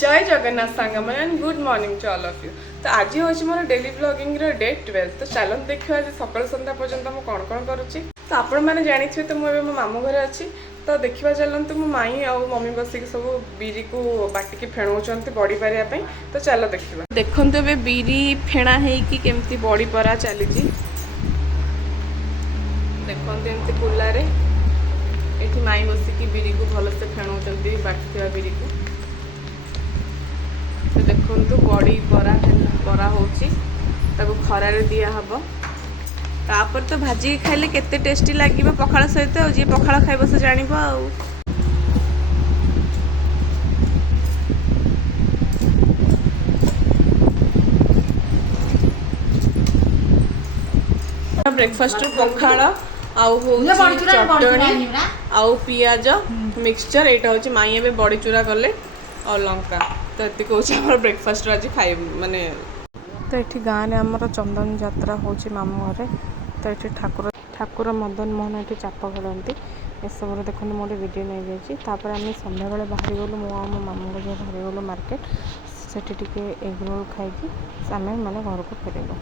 जय जगन्नाथ सांग मैंने good morning to all of you. तो आज हूँ मोर डेली ब्लॉगिंग डे 12। तो चलो देखिए आज सकाल सन्ध्या पर्यंत मुझे कौन कौन करुच्ची। तो आपण मैंने जानी तो मुझे मो मामू घर अच्छी। तो देखा चलते मो माई आ मम्मी बसिक सब बिरी को बाटिकी फेणाऊँ बड़ी पारे। तो चलो देखा देखो ए बिरी फेणा होमती बड़ी परा चली देखते एमती कुलारे ये माई बसिकी बिरी को भलसे फेणाऊँ बाटी बिरी को। तो देखो बड़ी बरा बरा होची खरारे दिया हब तापर तो भाजी खाइले केते टेस्टी लगे पखाड़ सहित जी पखाड़ खाइब से जान ब्रेकफास्ट पखाड़ चटणी आउ पियाज मिक्सचर यहाँ हूँ माई ए बड़ी चूरा कले और लंका। तो ये कौन ब्रेकफास्ट आज खाई माने। तो ये गाँव में आमर चंदन यात्रा होची मामू घरे। तो ये ठाकुर मदन मोहन ये चाप खेलती एसबू देखते मोटे वीडियो नहीं जापर आम सन्ध्या बेले बाहरी गलु मो मामू घर बाहरी गलु मार्केट से एग रोल खाई आम मैंने घर को फेरलु।